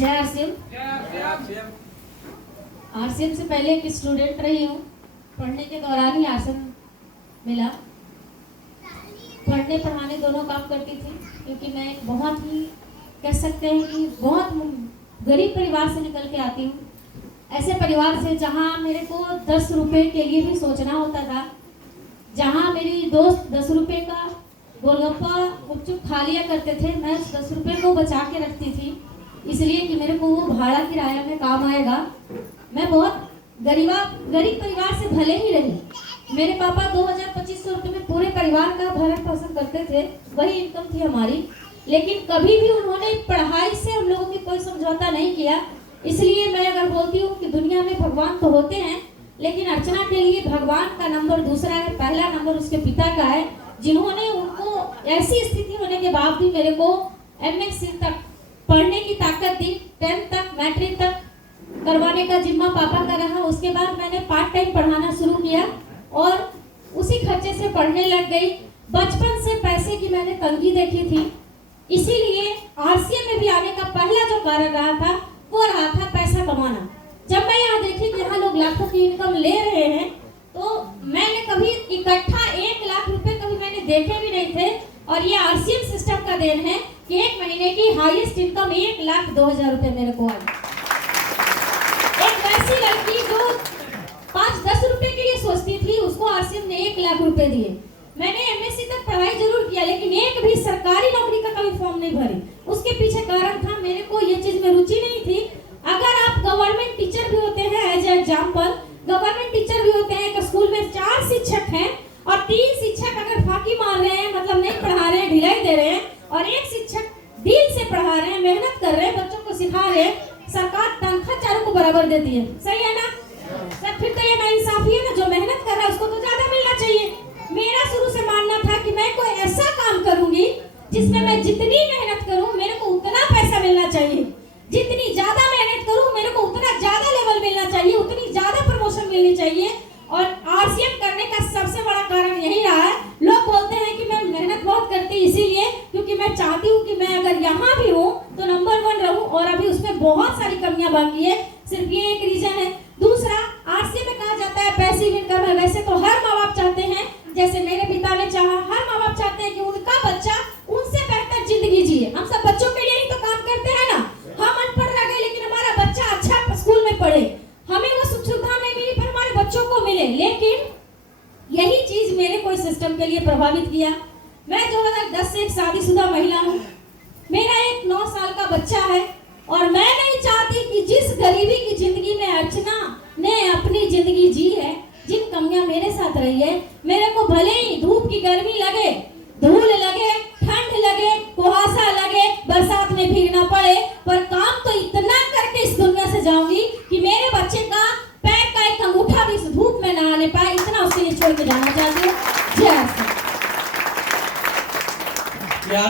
जय RCM. RCM से पहले एक स्टूडेंट रही हूँ। पढ़ने के दौरान ही आरसीएम मिला। पढ़ने पढ़ाने दोनों काम करती थी, क्योंकि मैं एक बहुत ही कह सकते हैं कि बहुत गरीब परिवार से निकल के आती हूँ। ऐसे परिवार से जहाँ मेरे को 10 रुपए के लिए भी सोचना होता था, जहाँ मेरी दोस्त 10 रुपए का गोलगप्पा गुपचुप खा लिया करते थे, मैं उस 10 रुपए को बचा के रखती थी, इसलिए कि मेरे को वो भाड़ा किराया में काम आएगा। मैं बहुत गरीब परिवार से भले ही रही। मेरे पापा 2000-2500 रुपये में पूरे परिवार का भरण पोषण करते थे, वही इनकम थी हमारी। लेकिन कभी भी उन्होंने पढ़ाई से हम लोगों की कोई समझौता नहीं किया। इसलिए मैं अगर बोलती हूँ कि दुनिया में भगवान तो होते हैं, लेकिन अर्चना के लिए भगवान का नंबर दूसरा है, पहला नंबर उसके पिता का है, जिन्होंने उनको ऐसी स्थिति होने के बावजूद मेरे को MSc तक पढ़ने की ताकत दी। 10th तक, मैट्रिक तक करवाने का जिम्मा पापा का रहा। उसके बाद मैंने पार्ट टाइम पढ़ाना शुरू किया और उसी खर्चे से पढ़ने लग गई। बचपन से पैसे की मैंने तंगी देखी थी, इसीलिए आरसीएम में भी आने का पहला जो कारण रहा था वो रहा था पैसा कमाना। जब मैं यहाँ देखी कि यहाँ लोग लाखों की इनकम ले रहे हैं, तो मैंने कभी इकट्ठा 1 लाख रुपए कभी मैंने देखे भी नहीं थे। और ये आरसीएम सिस्टम का देन है कि 1 महीने की हाईएस्ट इनकम 1,02,000 रुपए मेरे को आई। एक वैसी लड़की जो 5-10 रुपए के लिए सोचती थी, उसको आरसीएम ने 1 लाख रुपए दिए। मैंने MSc तक पढ़ाई जरूर किया, लेकिन एक भी सरकारी नौकरी का कभी फॉर्म नहीं भरी। उसके पीछे कारण था, मेरे को ये चीज में रुचि नहीं थी। अगर आप गवर्नमेंट टीचर भी होते हैं, एज एग्जाम्पल गवर्नमेंट टीचर भी होते हैं, एक स्कूल में 4 शिक्षक हैं और 3 शिक्षक अगर फाकी मार रहे हैं, मतलब नहीं पढ़ा रहे हैं, ढिलाई दे रहे हैं, और एक शिक्षक दिल से पढ़ा रहे हैं, मेहनत कर रहे हैं, बच्चों को सिखा रहे हैं, सरकार तनख्वाह चारों को बराबर देती है। सही है ना सर? फिर तो ये नाइंसाफी है ना। जो मेहनत कर रहा है उसको तो ज्यादा मिलना चाहिए। मेरा शुरू से मानना था कि मैं कोई ऐसा काम करूंगी जिसमें मैं जितनी मेहनत करूं मेरे को उतना पैसा मिलना चाहिए, जितनी ज्यादा मेहनत करूं मेरे को उतना ज्यादा लेवल मिलना चाहिए, उतनी ज्यादा प्रमोशन मिलनी चाहिए। और आरसीएम करने का सबसे बड़ा कारण यही रहा है। लोग बोलते हैं कि मैं मेहनत बहुत करती इसीलिए क्योंकि मैं चाहती हूँ कि मैं अगर यहाँ भी हूँ तो नंबर 1 रहूँ, और अभी उसमें बहुत सारी कमियां बाकी है। सिर्फ ये एक रीजन है। दूसरा, आरसीएम में कहा जाता है पैसिव इनकम है। वैसे तो हर माँ बाप चाहते हैं, जैसे मेरे पिता ने चाहा, हर माँ बाप चाहते हैं कि उनका बच्चा उनसे बेहतर जिंदगी जिए। हम सब बच्चों के लिए ही तो काम करते हैं ना। हम अनपढ़ रह गए लेकिन हमारा बच्चा अच्छा स्कूल में पढ़े, हमें वो सुख सुविधा नहीं मिली पर हमारे बच्चों को मिले। लेकिन यही चीज मेरे को इस सिस्टम के लिए प्रभावित किया। मैं 2010 से एक शादीशुदा महिला हूँ। मेरा एक 9 साल का बच्चा है और मैं नहीं चाहती कि जिस गरीबी की जिंदगी में अर्चना ने अपनी जिंदगी जी है, जिन कमियां मेरे साथ रही है, मेरे को भले ही धूप की गर्मी लगे, धूल लगे, ठंड लगे, कुहासा लगे, बरसात में भीगना पड़े, पर काम तो इतना करके इस दुनिया से जाऊंगी कि मेरे बच्चे का पैर का एक अंगूठा भी इस धूप में ना आने पाए, इतना उसके लिए छोड़ के जाना चाहती हूँ।